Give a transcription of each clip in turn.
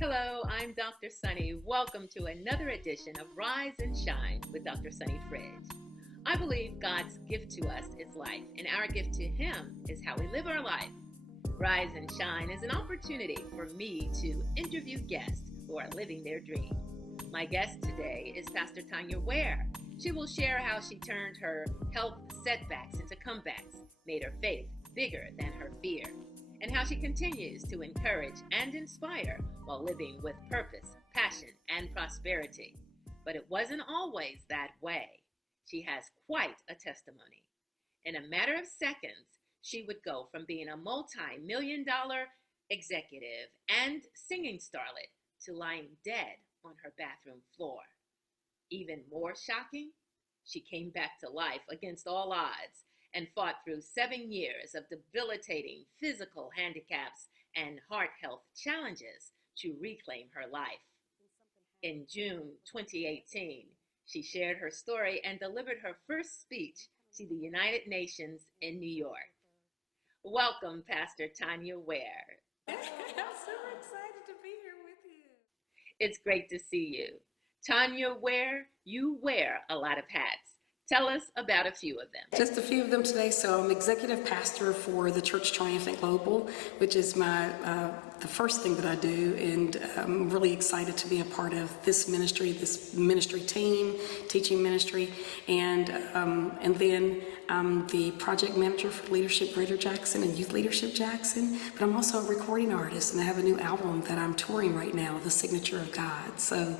Hello, I'm Dr. Sunny. Welcome to another edition of Rise and Shine with Dr. Sunny Fridge. I believe God's gift to us is life, and our gift to Him is how we live our life. Rise and Shine is an opportunity for me to interview guests who are living their dream. My guest today is Pastor Tonya Ware. She will share how she turned her health setbacks into comebacks, made her faith bigger than her fear, and how she continues to encourage and inspire while living with purpose, passion, and prosperity. But it wasn't always that way. She has quite a testimony. In a matter of seconds, she would go from being a multi-million-dollar executive and singing starlet to lying dead on her bathroom floor. Even more shocking, she came back to life against all odds and fought through 7 years of debilitating physical handicaps and heart health challenges to reclaim her life. In June 2018, she shared her story and delivered her first speech to the United Nations in New York. Welcome, Pastor Tonya Ware. I'm super excited to be here with you. It's great to see you. Tonya Ware, you wear a lot of hats. Tell us about a few of them. Just a few of them today. So I'm executive pastor for the Church Triumphant Global, which is the first thing that I do, and I'm really excited to be a part of this ministry team, teaching ministry, and then I'm the project manager for Leadership Greater Jackson and Youth Leadership Jackson, but I'm also a recording artist, and I have a new album that I'm touring right now, The Signature of God. So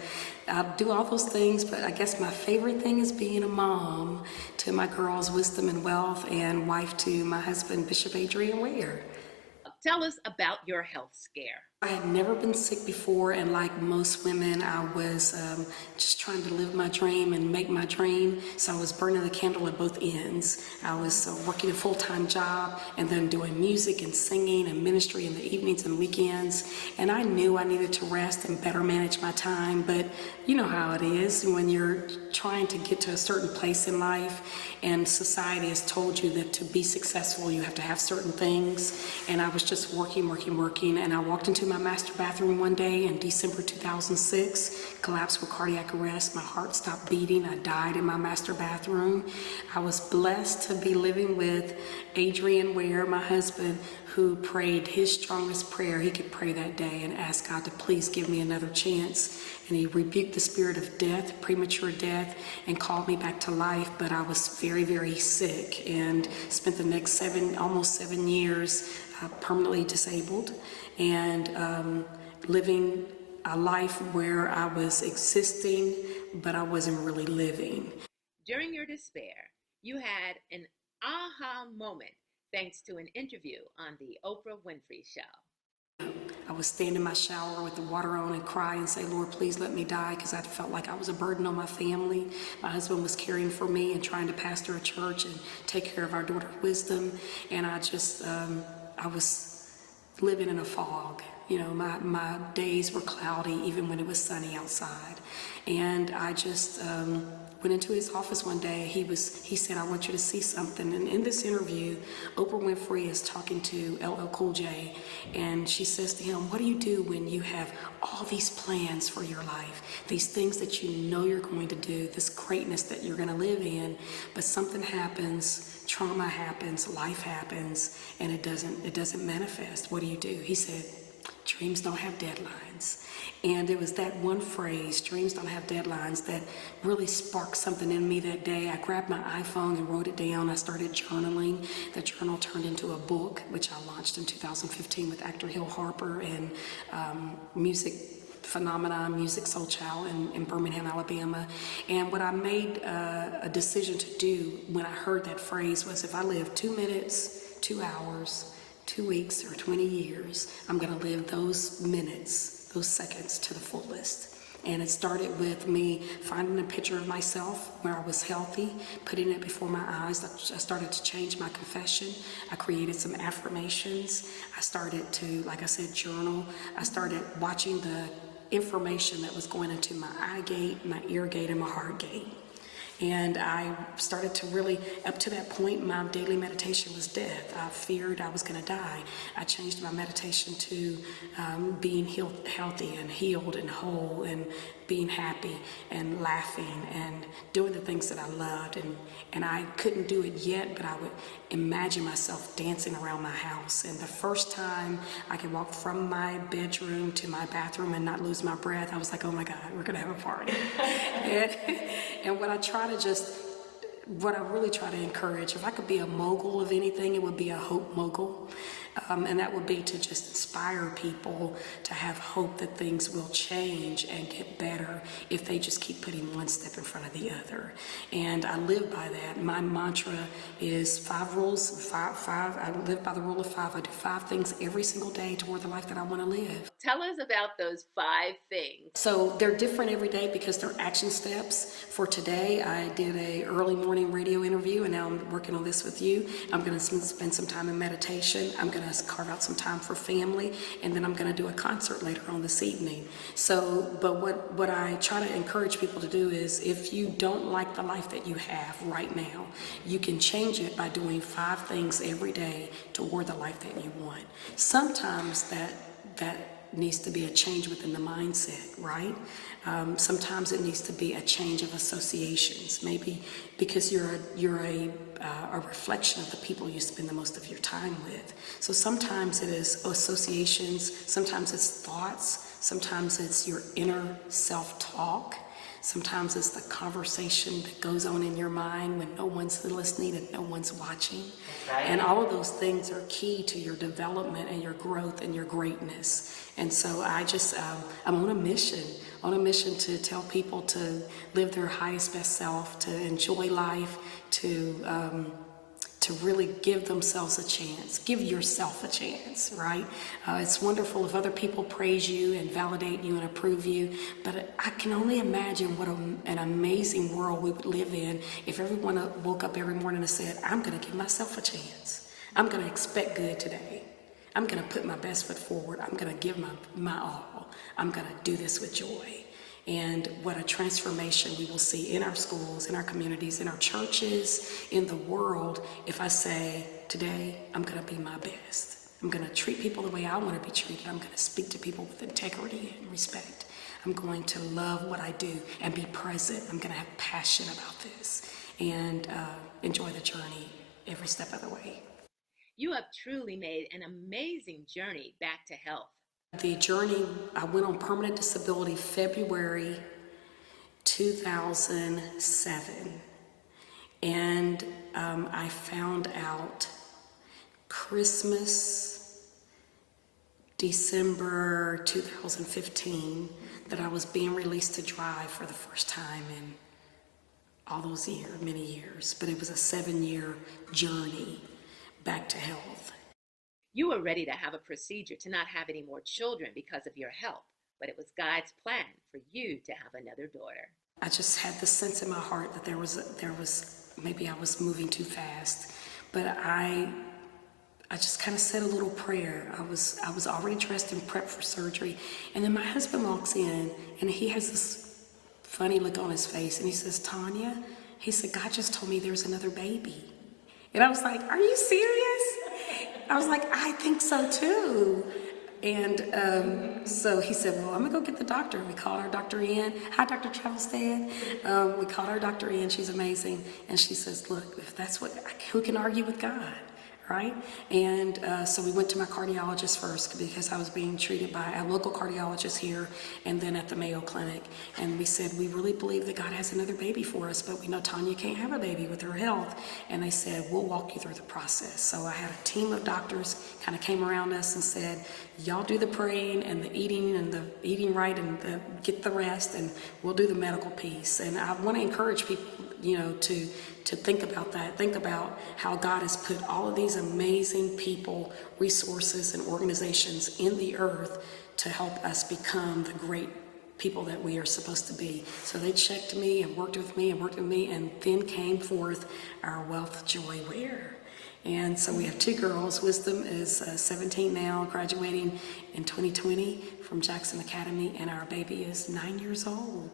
I do all those things, but I guess my favorite thing is being a mom to my girls, Wisdom and Wealth, and wife to my husband, Bishop Adrian Ware. Tell us about your health scare. I had never been sick before, and like most women, I was just trying to live my dream and make my dream. So I was burning the candle at both ends. I was working a full-time job and then doing music and singing and ministry in the evenings and weekends. And I knew I needed to rest and better manage my time. But you know how it is when you're trying to get to a certain place in life and society has told you that to be successful, you have to have certain things. And I was just working, and I walked into my master bathroom one day in December 2006, collapsed with cardiac arrest. My heart stopped beating. I died in my master bathroom. I was blessed to be living with Adrian Ware, my husband, who prayed his strongest prayer he could pray that day and asked God to please give me another chance. And he rebuked the spirit of death, premature death, and called me back to life. But I was very, very sick and spent the next almost 7 years permanently disabled and living a life where I was existing, but I wasn't really living. During your despair, you had an aha moment thanks to an interview on the Oprah Winfrey Show. I would stand in my shower with the water on and cry and say, Lord, please let me die, because I felt like I was a burden on my family. My husband was caring for me and trying to pastor a church and take care of our daughter Wisdom. And I just, I was living in a fog. You know, my days were cloudy even when it was sunny outside. And I just went into his office one day. He said, I want you to see something. And in this interview, Oprah Winfrey is talking to LL Cool J, and she says to him, what do you do when you have all these plans for your life, these things that you know you're going to do, this greatness that you're going to live in, but something happens, trauma happens, life happens, and it doesn't manifest? What do you do? He said, dreams don't have deadlines. And it was that one phrase, dreams don't have deadlines, that really sparked something in me that day. I grabbed my iPhone and wrote it down. I started journaling. The journal turned into a book, which I launched in 2015 with actor Hill Harper and music phenomenon, Music Soul Child in Birmingham, Alabama. And what I made a decision to do when I heard that phrase was, if I live 2 minutes, 2 hours, 2 weeks, or 20 years, I'm going to live those minutes, those seconds to the fullest. And it started with me finding a picture of myself where I was healthy, putting it before my eyes. I started to change my confession. I created some affirmations. I started to, like I said, journal. I started watching the information that was going into my eye gate, my ear gate, and my heart gate. And I started to really, up to that point, my daily meditation was death. I feared I was going to die. I changed my meditation to being healthy and healed and whole and being happy and laughing and doing the things that I loved. And I couldn't do it yet, but I would imagine myself dancing around my house. And the first time I could walk from my bedroom to my bathroom and not lose my breath, I was like, oh my God, we're going to have a party. and what I really try to encourage, if I could be a mogul of anything, it would be a hope mogul. And that would be to just inspire people to have hope that things will change and get better if they just keep putting one step in front of the other. And I live by that. My mantra is 5 rules, I live by the rule of 5. I do 5 things every single day toward the life that I want to live. Tell us about those 5 things. So they're different every day because they're action steps. For today, I did a early morning radio interview, and now I'm working on this with you. I'm going to spend some time in meditation. I'm going to carve out some time for family, and then I'm going to do a concert later on this evening. So, but what I try to encourage people to do is, if you don't like the life that you have right now, you can change it by doing 5 things every day toward the life that you want. Sometimes that needs to be a change within the mindset, right? Sometimes it needs to be a change of associations, maybe because you're a reflection of the people you spend the most of your time with. So sometimes it is associations, sometimes it's thoughts, sometimes it's your inner self-talk, sometimes it's the conversation that goes on in your mind when no one's listening and no one's watching. Right. And all of those things are key to your development and your growth and your greatness. And so I'm on a mission to tell people to live their highest, best self, to enjoy life, to really give themselves a chance. Give yourself a chance, right? It's wonderful if other people praise you and validate you and approve you, but I can only imagine what an amazing world we would live in if everyone woke up every morning and said, I'm going to give myself a chance. I'm going to expect good today. I'm going to put my best foot forward. I'm going to give my all. I'm going to do this with joy. And what a transformation we will see in our schools, in our communities, in our churches, in the world, if I say, today, I'm going to be my best. I'm going to treat people the way I want to be treated. I'm going to speak to people with integrity and respect. I'm going to love what I do and be present. I'm going to have passion about this and enjoy the journey every step of the way. You have truly made an amazing journey back to health. The journey, I went on permanent disability February 2007, and I found out Christmas, December 2015, that I was being released to drive for the first time in all those many years, but it was a 7-year journey back to health. You were ready to have a procedure to not have any more children because of your health, but it was God's plan for you to have another daughter. I just had the sense in my heart that there was maybe I was moving too fast, but I just kind of said a little prayer. I was already dressed and prepped for surgery, and then my husband walks in, and he has this funny look on his face, and he says, Tonya, he said, God just told me there's another baby. And I was like, are you serious? I was like, I think so too. And so he said, well, I'm gonna go get the doctor. We called our doctor in. Hi, Dr. Travelstead. We called our doctor in. She's amazing. And she says, look, if that's who can argue with God, right? And so we went to my cardiologist first because I was being treated by a local cardiologist here and then at the Mayo Clinic. And we said, we really believe that God has another baby for us, but we know Tonya can't have a baby with her health. And they said, we'll walk you through the process. So I had a team of doctors kind of came around us and said, y'all do the praying and the eating right and get the rest, and we'll do the medical piece. And I want to encourage people, to think about that. Think about how God has put all of these amazing people, resources, and organizations in the earth to help us become the great people that we are supposed to be. So they checked me and worked with me, and then came forth our Wealth Joy Ware. And so we have 2 girls. Wisdom is 17 now, graduating in 2020 from Jackson Academy, and our baby is 9 years old.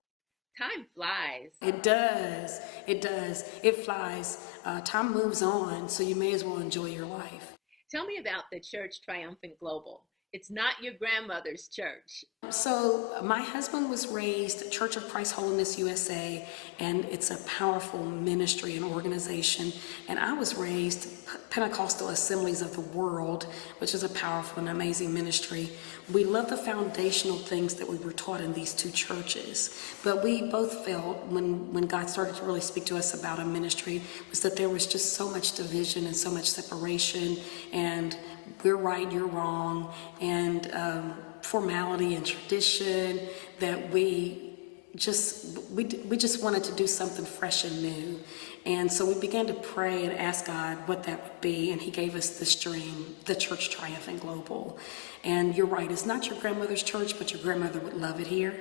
Time flies. It does. It does. It flies. Time moves on, so you may as well enjoy your life. Tell me about the Church Triumphant Global. It's not your grandmother's church. So my husband was raised Church of Christ Holiness USA, and it's a powerful ministry and organization. And I was raised Pentecostal Assemblies of the World, which is a powerful and amazing ministry. We love the foundational things that we were taught in these two churches. But we both felt when God started to really speak to us about a ministry was that there was just so much division and so much separation, and we're right, you're wrong, and formality and tradition, that we just wanted to do something fresh and new. And so we began to pray and ask God what that would be, and he gave us this dream, the Church Triumphant Global. And you're right, it's not your grandmother's church, but your grandmother would love it here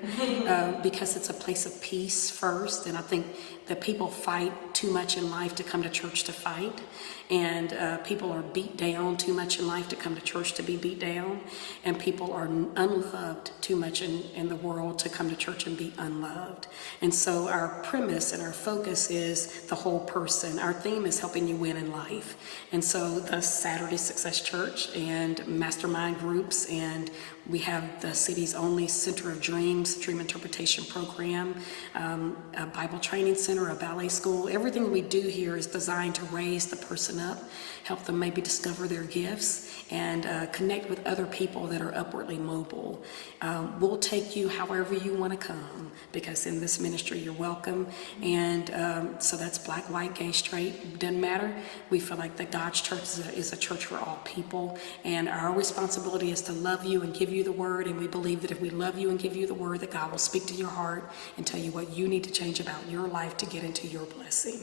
because it's a place of peace first. And I think that people fight too much in life to come to church to fight. And people are beat down too much in life to come to church to be beat down. And people are unloved too much in the world to come to church and be unloved. And so our premise and our focus is the whole person. Our theme is helping you win in life. And so the Saturday Success Church and mastermind groups, and we have the city's only Center of Dreams, Dream Interpretation Program, a Bible Training Center, a ballet school. Everything we do here is designed to raise the person up, help them maybe discover their gifts, and connect with other people that are upwardly mobile. We'll take you however you want to come, because in this ministry you're welcome. And so that's black, white, gay, straight, doesn't matter. We feel like that God's church is a church for all people, and our responsibility is to love you and give you the word. And we believe that if we love you and give you the word, that God will speak to your heart and tell you what you need to change about your life to get into your blessing.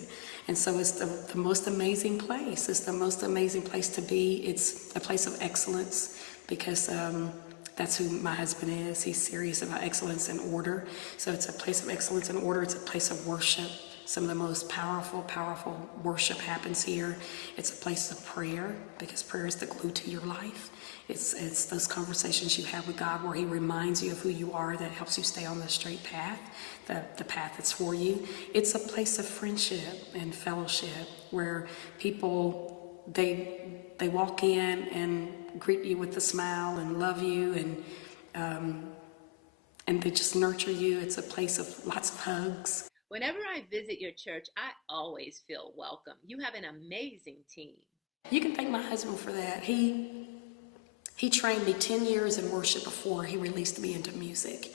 And so it's the most amazing place. It's the most amazing place to be. It's a place of excellence, because that's who my husband is. He's serious about excellence and order. So it's a place of excellence and order. It's a place of worship. Some of the most powerful worship happens here. It's a place of prayer, because prayer is the glue to your life. It's those conversations you have with God where he reminds you of who you are, that helps you stay on the straight path, the path that's for you. It's a place of friendship and fellowship where people, they walk in and greet you with a smile and love you, and they just nurture you. It's a place of lots of hugs. Whenever I visit your church, I always feel welcome. You have an amazing team. You can thank my husband for that. He trained me 10 years in worship before he released me into music.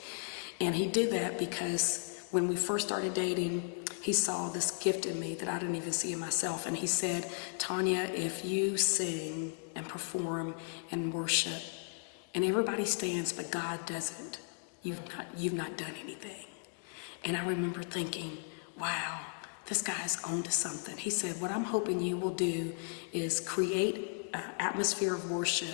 And he did that because when we first started dating, he saw this gift in me that I didn't even see in myself. And he said, Tonya, if you sing and perform and worship, and everybody stands but God doesn't, you've not done anything. And I remember thinking, wow, this guy's on to something. He said, what I'm hoping you will do is create an atmosphere of worship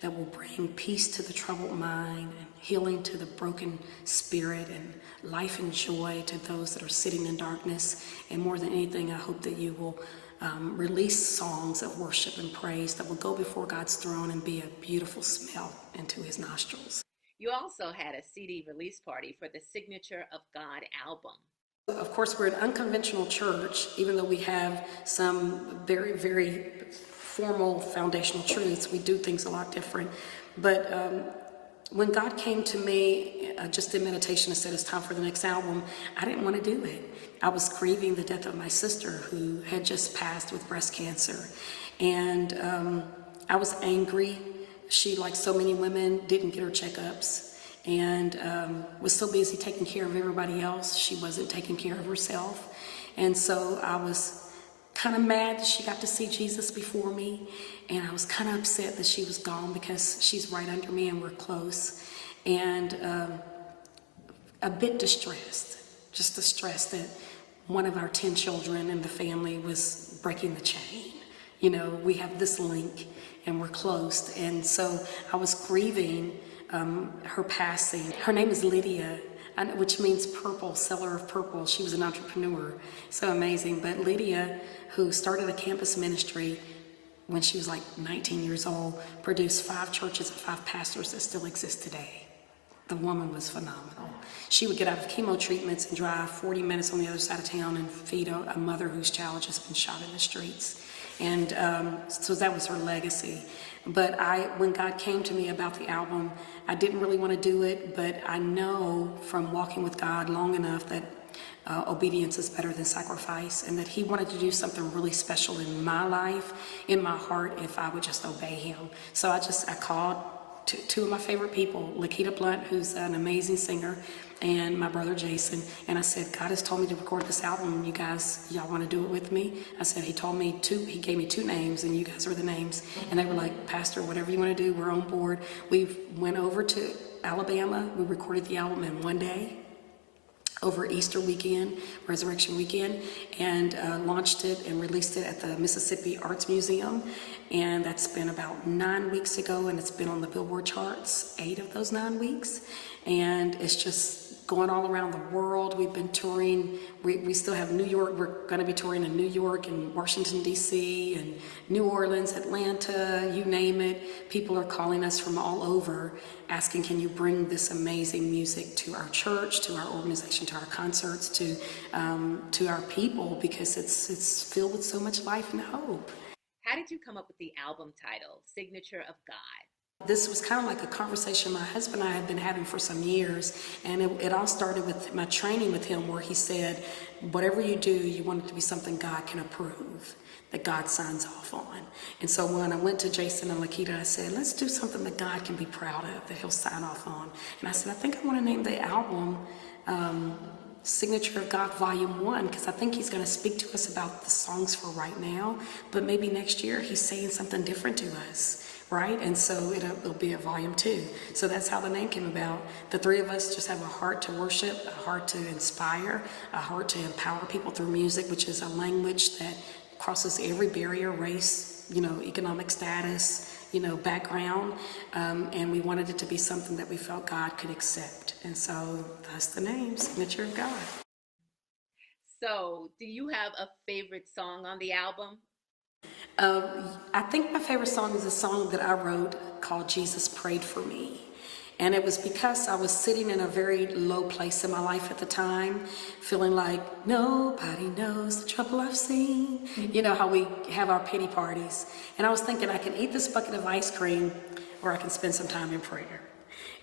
that will bring peace to the troubled mind and healing to the broken spirit and life and joy to those that are sitting in darkness. And more than anything, I hope that you will release songs of worship and praise that will go before God's throne and be a beautiful smell into his nostrils. You also had a CD release party for the Signature of God album. Of course, we're an unconventional church, even though we have some very, very formal foundational truths. We do things a lot different. But when God came to me just in meditation and said it's time for the next album, I didn't want to do it. I was grieving the death of my sister, who had just passed with breast cancer. And I was angry. She, like so many women, didn't get her checkups and was so busy taking care of everybody else, she wasn't taking care of herself. And so I was kind of mad that she got to see Jesus before me, and I was kind of upset that she was gone, because she's right under me and we're close, and a bit distressed, just distressed that one of our 10 children in the family was breaking the chain. You know, we have this link and we're close. And so I was grieving her passing. Her name is Lydia, which means purple, seller of purple. She was an entrepreneur, so amazing. But Lydia, who started a campus ministry when she was like 19 years old, produced 5 churches and 5 pastors that still exist today. The woman was phenomenal. She would get out of chemo treatments and drive 40 minutes on the other side of town and feed a mother whose child had just been shot in the streets. And so that was her legacy. But when God came to me about the album, I didn't really want to do it, but I know from walking with God long enough that obedience is better than sacrifice, and that he wanted to do something really special in my life, in my heart, if I would just obey him. So I called two of my favorite people, Lakita Blunt, who's an amazing singer, and my brother Jason, and I said, God has told me to record this album. Y'all want to do it with me? I said, he gave me two names, and you guys are the names. And they were like, Pastor, whatever you want to do, we're on board. We went over to Alabama. We recorded the album in one day, over Easter weekend, Resurrection weekend, and launched it and released it at the Mississippi Arts Museum. And that's been about 9 weeks ago, and it's been on the Billboard charts 8 of those 9 weeks. And it's just going all around the world. We've been touring. We still have New York. We're going to be touring in New York and Washington, D.C., and New Orleans, Atlanta, you name it. People are calling us from all over, asking, can you bring this amazing music to our church, to our organization, to our concerts, to our people, because it's filled with so much life and hope. How did you come up with the album title, Signature of God? This was kind of like a conversation my husband and I had been having for some years, and it all started with my training with him, where he said, whatever you do, you want it to be something God can approve, that God signs off on. And so when I went to Jason and Lakita, I said, let's do something that God can be proud of, that he'll sign off on. And I said, I think I want to name the album Signature of God Volume 1, because I think he's going to speak to us about the songs for right now, but maybe next year he's saying something different to us, right? And so it'll be a Volume 2. So that's how the name came about. The three of us just have a heart to worship, a heart to inspire, a heart to empower people through music, which is a language that crosses every barrier, race, economic status, background, and we wanted it to be something that we felt God could accept. And so that's the name, Signature of God. So do you have a favorite song on the album? I think my favorite song is a song that I wrote called Jesus Prayed for Me. And it was because I was sitting in a very low place in my life at the time, feeling like nobody knows the trouble I've seen. You know how we have our pity parties. And I was thinking, I can eat this bucket of ice cream, or I can spend some time in prayer.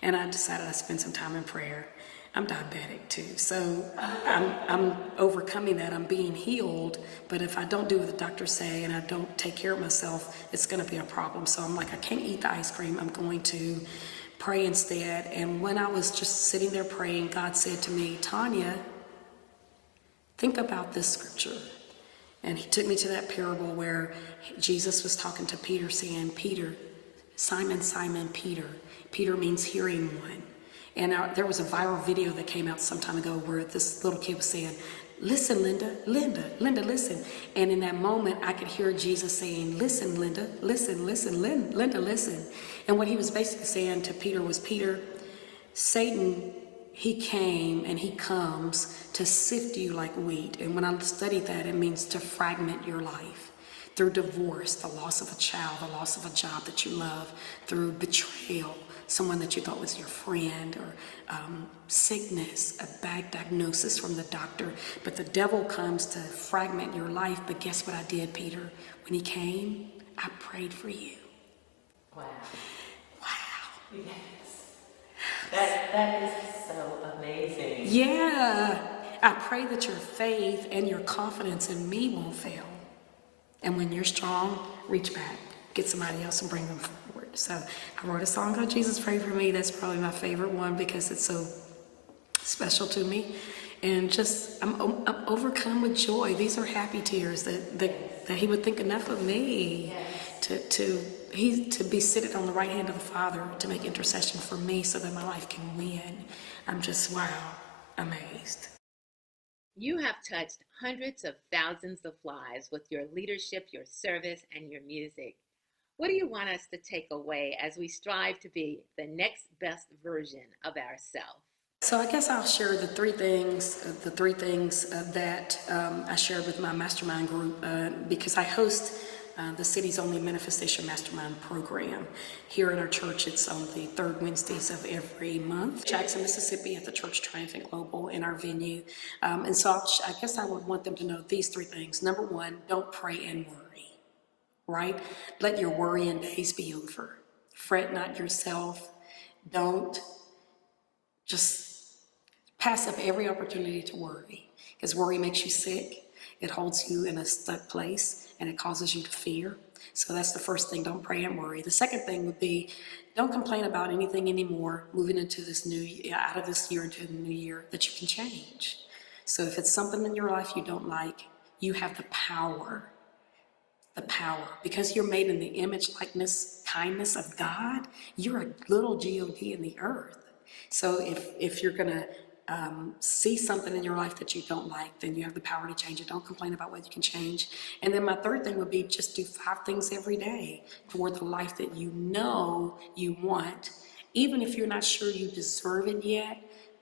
And I decided I'd spend some time in prayer. I'm diabetic too, so I'm overcoming that. I'm being healed, but if I don't do what the doctors say and I don't take care of myself, it's going to be a problem. So I'm like, I can't eat the ice cream. I'm going to pray instead. And when I was just sitting there praying, God said to me, Tonya, think about this scripture. And he took me to that parable where Jesus was talking to Peter, saying, Peter, Simon, Simon, Peter. Peter means hearing one. And there was a viral video that came out some time ago where this little kid was saying, listen, Linda, listen. And in that moment, I could hear Jesus saying, listen, Linda, listen, Linda, listen. And what he was basically saying to Peter was, Peter, Satan, he came and he comes to sift you like wheat. And when I studied that, it means to fragment your life through divorce, the loss of a child, the loss of a job that you love, through betrayal, someone that you thought was your friend, or sickness, a bad diagnosis from the doctor. But the devil comes to fragment your life. But guess what I did, Peter? When he came, I prayed for you. Wow. Yes. That is so amazing. Yeah. I pray that your faith and your confidence in me won't fail. And when you're strong, reach back, get somebody else and bring them forward. So I wrote a song called Jesus Prayed for Me. That's probably my favorite one because it's so special to me. And just, I'm overcome with joy. These are happy tears that he would think enough of me to be seated on the right hand of the Father to make intercession for me so that my life can win. I'm just, wow, amazed. You have touched hundreds of thousands of lives with your leadership, your service, and your music. What do you want us to take away as we strive to be the next best version of ourselves? So I guess I'll share the three things that I shared with my mastermind group because I host the city's only Manifestation Mastermind program. Here at our church, it's on the third Wednesdays of every month. Jackson, Mississippi at the Church Triumphant Global in our venue. And so I guess I would want them to know these three things. Number one, don't pray and worry, right? Let your worrying days be over. Fret not yourself. Don't just pass up every opportunity to worry, because worry makes you sick. It holds you in a stuck place, and it causes you to fear. So that's the first thing, don't pray and worry. The second thing would be, don't complain about anything anymore, moving into this out of this year into the new year, that you can change. So if it's something in your life you don't like, you have the power, because you're made in the image, likeness, kindness of God. You're a little God in the earth. So if you're going to see something in your life that you don't like, then you have the power to change it. Don't complain about what you can change. And then my third thing would be, just do 5 things every day toward the life that you know you want. Even if you're not sure you deserve it yet,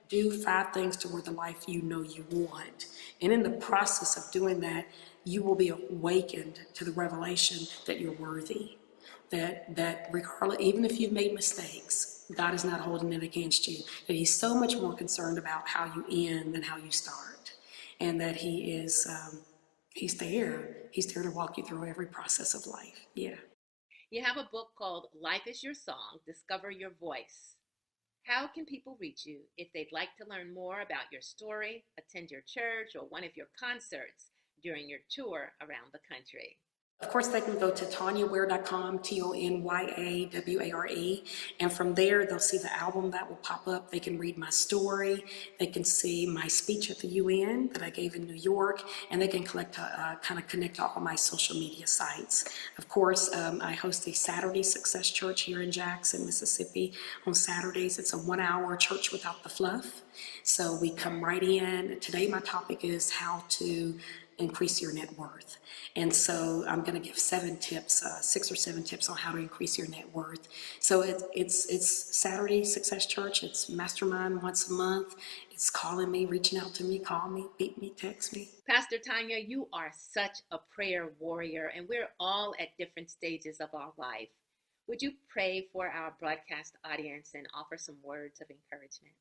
do 5 things toward the life you know you want. And in the process of doing that, you will be awakened to the revelation that you're worthy. That regardless, even if you've made mistakes, God is not holding it against you. That He's so much more concerned about how you end than how you start. And that He's there. He's there to walk you through every process of life. Yeah. You have a book called Life is Your Song, Discover Your Voice. How can people reach you if they'd like to learn more about your story, attend your church, or one of your concerts during your tour around the country? Of course, they can go to TonyaWare.com, TonyaWare, and from there they'll see the album that will pop up. They can read my story. They can see my speech at the UN that I gave in New York, and they can kind of connect to all my social media sites. Of course, I host a Saturday Success Church here in Jackson, Mississippi. On Saturdays, it's a 1-hour church without the fluff. So we come right in. Today, my topic is how to increase your net worth. And so I'm going to give 7 tips, 6 or 7 tips on how to increase your net worth. So it's Saturday Success Church. It's mastermind once a month. It's calling me, reaching out to me, call me, beat me, text me. Pastor Tonya, you are such a prayer warrior, and we're all at different stages of our life. Would you pray for our broadcast audience and offer some words of encouragement?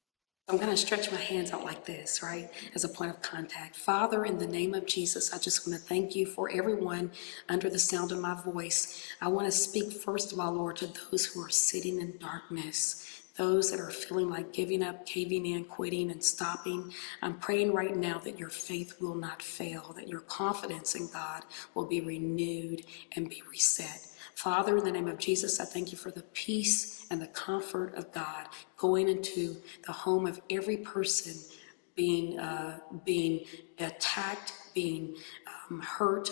I'm going to stretch my hands out like this, right, as a point of contact. Father, in the name of Jesus, I just want to thank you for everyone under the sound of my voice. I want to speak, first of all, Lord, to those who are sitting in darkness, those that are feeling like giving up, caving in, quitting, and stopping. I'm praying right now that your faith will not fail, that your confidence in God will be renewed and be reset. Father, in the name of Jesus, I thank you for the peace and the comfort of God going into the home of every person being attacked, being hurt,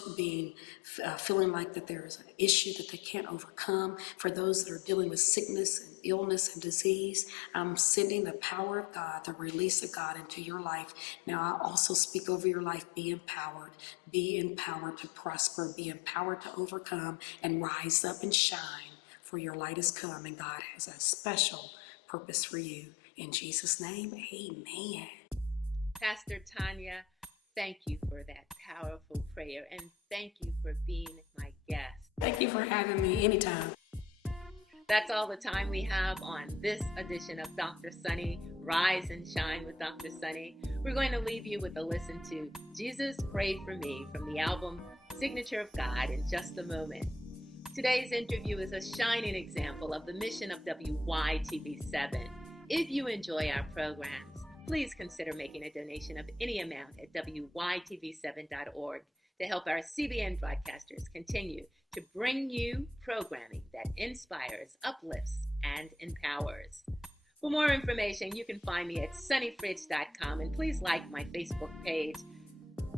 feeling like that there is an issue that they can't overcome. For those that are dealing with sickness and illness and disease, I'm sending the power of God, the release of God into your life. Now I also speak over your life, be empowered to prosper, be empowered to overcome, and rise up and shine, for your light has come and God has a special purpose for you. In Jesus' name, amen. Pastor Tonya, thank you for that powerful prayer, and thank you for being my guest. Thank you for having me anytime. That's all the time we have on this edition of Dr. Sunny, Rise and Shine with Dr. Sunny. We're going to leave you with a listen to Jesus Prayed for Me from the album Signature of God in just a moment. Today's interview is a shining example of the mission of WYTV7. If you enjoy our programs, please consider making a donation of any amount at WYTV7.org to help our CBN broadcasters continue to bring you programming that inspires, uplifts, and empowers. For more information, you can find me at sunnyfridge.com, and please like my Facebook page,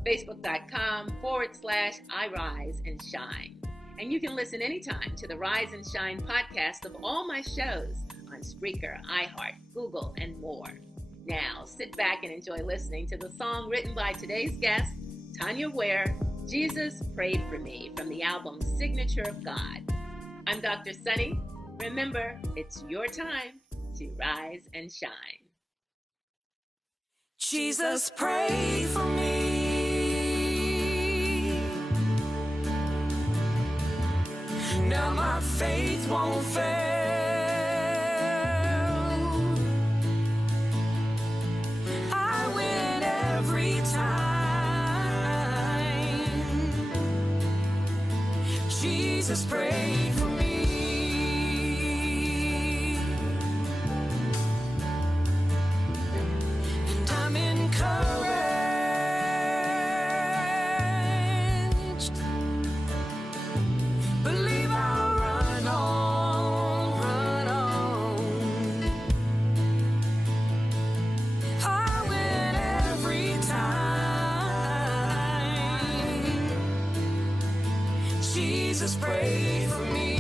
facebook.com/iRiseandshine. And you can listen anytime to the Rise and Shine podcast of all my shows on Spreaker, iHeart, Google, and more. Now, sit back and enjoy listening to the song written by today's guest, Tonya Ware, Jesus Prayed for Me, from the album Signature of God. I'm Dr. Sunny. Remember, it's your time to rise and shine. Jesus prayed for me. Now my faith won't fail. I win every time. Jesus prayed for me. And I'm encouraged. Believe I'll run on, run on. I win every time. Jesus prayed for me.